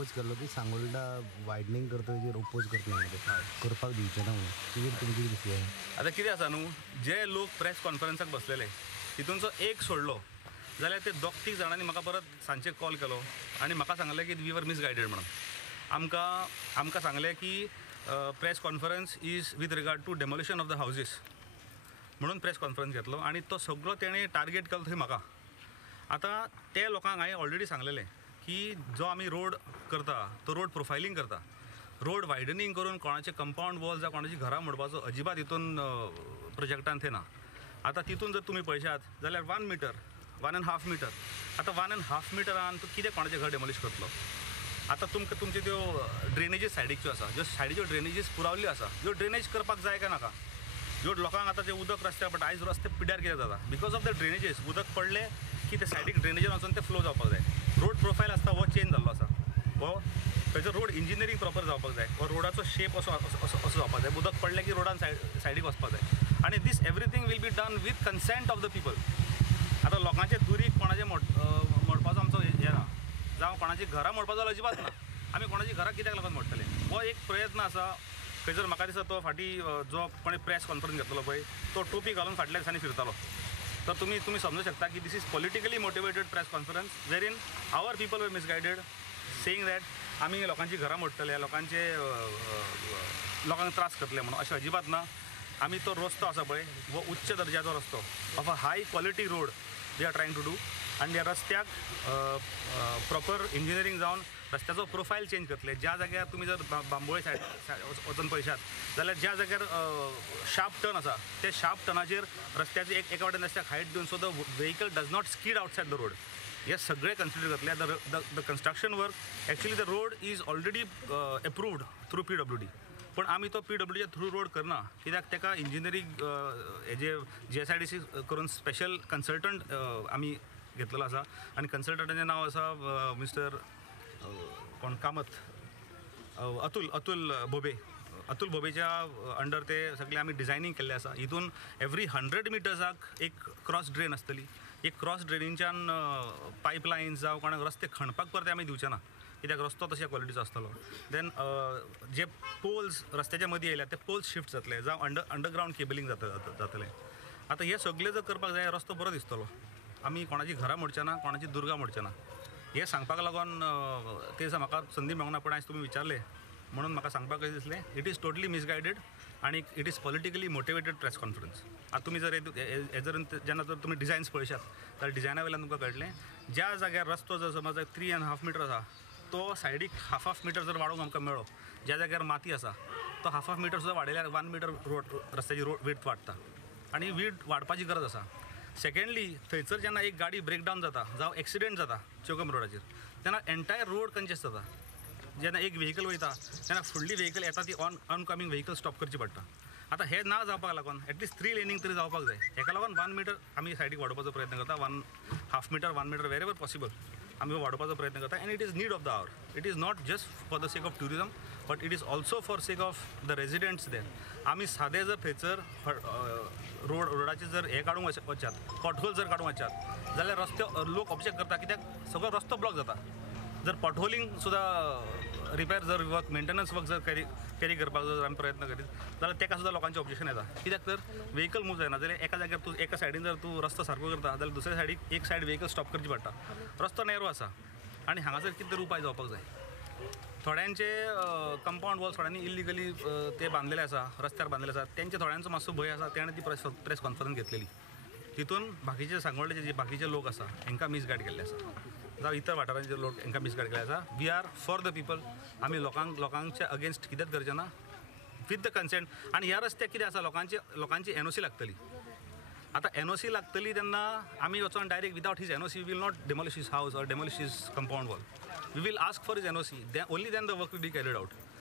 Oppose केल्लो की सांगोळडा वायडनींग करता तेजेर अपोज करतले करपाक दिवचे ना म्हणून तुजेर तुमची दिसलें. आतां कितें आसा न्हू, जे लोक प्रेस कॉन्फरन्साक बसलेले तितूनचो एक सोडलो जाल्यार ते 2-3 जाणांनी म्हाका परत सांजचे कॉल केलो आनी म्हाका सांगलें की वी वर मिसगायडेड म्हणून. आमकां सांगलें की press conference is with regard to demolition of the houses म्हणून प्रेस कॉन्फरन्स घेतलो आनी तो सगळो तेणें टार्गेट केलो थंय म्हाका. आतां ते लोकांक हांवें ऑलरेडी सांगलेलें की जो आमी रोड करता तो रोड प्रोफायलींग करता, रोड वायडनींग करून कोणाचे कंपाऊंड वॉल जावं कोणाची घरां मोडपाचो अजिबात हितून प्रोजेक्टान थंय ना. आतां तितून जर तुमी पळयशात जाल्यार 1 मीटर 1.5 मीटर. आतां 1.5 मिटरान तूं कितें कोणाचें घर डेमोलिश करतलो. आतां तुमकां तुमच्यो त्यो ड्रेनेजीस सायडीच्यो आसा, ज्यो सायडीच्यो ड्रेनेजीस पुरावल्यो आसा ह्यो ड्रेनेज करपाक जाय काय नाका. ह्यो लोकांक आतां ते उदक रस्त्यार पडटा. आयज रस्ते पिड्ड्यार कितें जाता बिकॉज ऑफ द ड्रेनेजीस. उदक पडलें की ते सायडीक ड्रेनेजीन वचून ते फ्लो जावपाक जाय. रोड प्रोफायल आसता हो चेंज जाल्लो आसा, हो थंयचो रोड इंजिनियरींग प्रॉपर जावपाक जाय, हो रोडाचो शेप असो जावपाक जाय. उदक पडलें की रोडान सायडीक वचपाक जाय आनी this everything will be done with consent of the people. आतां लोकांचे दुरीक कोणाचें मोडपाचो आमचो हें ना, जावं कोणाची घरां मोडपाचो अजिबात ना. आमी कोणाची घरां कित्याक लागून मोडटले हो एक प्रयत्न आसा. खंय जर म्हाका दिसता तो फाटीं जो कोणें प्रेस कॉन्फरन्स घेतलो पळय तो टोपी घालून फाटल्या दिसांनी फिरतालो. तर तुमी समजूं शकता की this is politically motivated press conference wherein our people were misguided saying that आमी लोकांची घरां मोडटले, लोकांक त्रास करतले म्हणून. अशें अजिबात ना. आमी तो रस्तो आसा पळय हो उच्च दर्जाचो रस्तो of a high quality road we are trying to do आनी ह्या रस्त्याक प्रॉपर इंजिनियरींग जावन रस्त्याचो प्रोफायल चेंज करतले. ज्या जाग्यार तुमी जर बांबोळे सायड वचून पळयशात जाल्यार ज्या जाग्यार शार्प टर्न आसा ते शार्प टर्नाचेर रस्त्याची एका वाटेन रस्त्याक हायट दिवन so the vehicle does not स्कीड outside the road. हे सगळे कन्सिडर करतले. The construction work actually the road is already approved through PWD. पण आमी तो PWDच्या थ्रू रोड करना कित्याक तेका इंजिनियरींग हेजे GSIDC करून स्पेशल कन्सल्टंट आमी घेतलेलो आसा आनी कन्सल्टंटाचें नांव आसा मिस्टर कोण कामत अतुल भोबे. अतुल भोबेच्या अंडर ते सगळे आमी डिझायनींग केल्लें आसा. हितून एवरी 100 मिटर्साक एक क्रॉस ड्रेन आसतली. एक क्रॉस ड्रेनीच्यान पायपलायन्स जावं कोणाक रस्ते खणपाक परते आमी दिवचे ना कित्याक रस्तो तशा क्वॉलिटीचो आसतलो. देन जे पोल्स रस्त्याच्या मदीं येयल्या ते पोल्स शिफ्ट जातले जावं अंडरग्रावंड केबलिंग जातलें. आतां हे सगळें जर करपाक जाय रस्तो बरो दिसतलो. आमी कोणाची घरां मोडचे ना, कोणाची दुर्गा मोडचे ना. हे सांगपाक लागून ते दिसा म्हाका संदी मेळूंक ना पण आयज तुमी विचारले म्हणून म्हाका सांगपाक कशें दिसलें. इट इज टोटली मिसगायडेड आनी it is politically motivated press conference. आतां तुमी जर जेन्ना जर तुमी डिझायन्स पळयशात जाल्यार डिझायना वयल्यान तुमकां कळटलें ज्या जाग्यार रस्तो जर समज 3.5 मिटर आसा तो सायडीक 1/2 मिटर जर वाडोवंक आमकां मेळ्ळो, ज्या जाग्यार माती आसा तो 1/2 मिटर सुद्दां वाडयल्यार 1 मिटर रोड रस्त्याची रोड विड्थ वाडटा आनी विड्थ वाडपाची गरज आसा. सेकेंडली थंयसर जेन्ना एक गाडी ब्रेकडावन जाता जावं एक्सिडेंट जाता चौगम रोडाचेर तेन्ना एंटायर रोड कंजेस्ट जाता. जेन्ना एक व्हेकल वयता तेन्ना फुडली व्हेकल येता ती ऑनकमिंग व्हेकल स्टॉप करची पडटा. आतां हे ना जावपाक लागून एटलिस्ट 3 लेनींग तरी जावपाक जाय. हेका लागून 1 मिटर आमी सायडीक वाडोवपाचो प्रयत्न करता. 1/2 meter 1 meter wherever possible आमी वाडोवपाचो प्रयत्न करता. And it is need of the hour. It is not just for the sake of tourism but it is also for sake of the residents there. आमी सादे जर थंयसर रोडाचे जर हे काडूंक वचात पॉटहोल जर काडूंक वचात जाल्यार रस्ते लोक ऑब्जेक्ट करता कित्याक सगळो रस्तो ब्लॉक जाता. जर पॉटहोलिंग सुद्दां रिपेर जर वर्क मेंटेनन्स वर्क जर कॅरी करपाक जर आमी प्रयत्न करीत जाल्यार तेका सुद्दां लोकांचें ऑब्जेक्शन येता. कित्याक तर व्हेकल मूव जायना जाल्यार एका जाग्यार तूं एका सायडीन जर तूं रस्तो सारको करता जाल्यार दुसऱ्या सायडीक एक सायड व्हेकल स्टॉप करची पडटा. रस्तो नॅरो आसा आनी हांगासर कितें तरी उपाय जावपाक जाय. थोड्यांचे कंपाऊंड वॉल्स थोड्यांनी इल्लिगली ते बांदलेले आसा, रस्त्यार बांदलेले आसा. तेंचे थोड्यांचो मातसो भंय आसा तेणें ती प्रेस कॉन्फरन्स घेतलेली. तितून बाकीचे सांगोळडेचे जे बाकीचे लोक आसा हांकां मिसगायड केल्ले आसा जावं इतर वाठारांचे लोक हांकां मिसगायड केल्ले आसा. We are for the people. आमी लोकांच्या अगेन्स्ट कितेंच करचे ना विथ द कन्सेंट. आनी ह्या रस्त्याक कितें आसा लोकांची NOC लागतली. आतां NOC लागतली तेन्ना आमी वचोन direct without his NOC we will not demolish his house or demolish his compound wall. We will ask for his NOC. Only then the work will be carried out.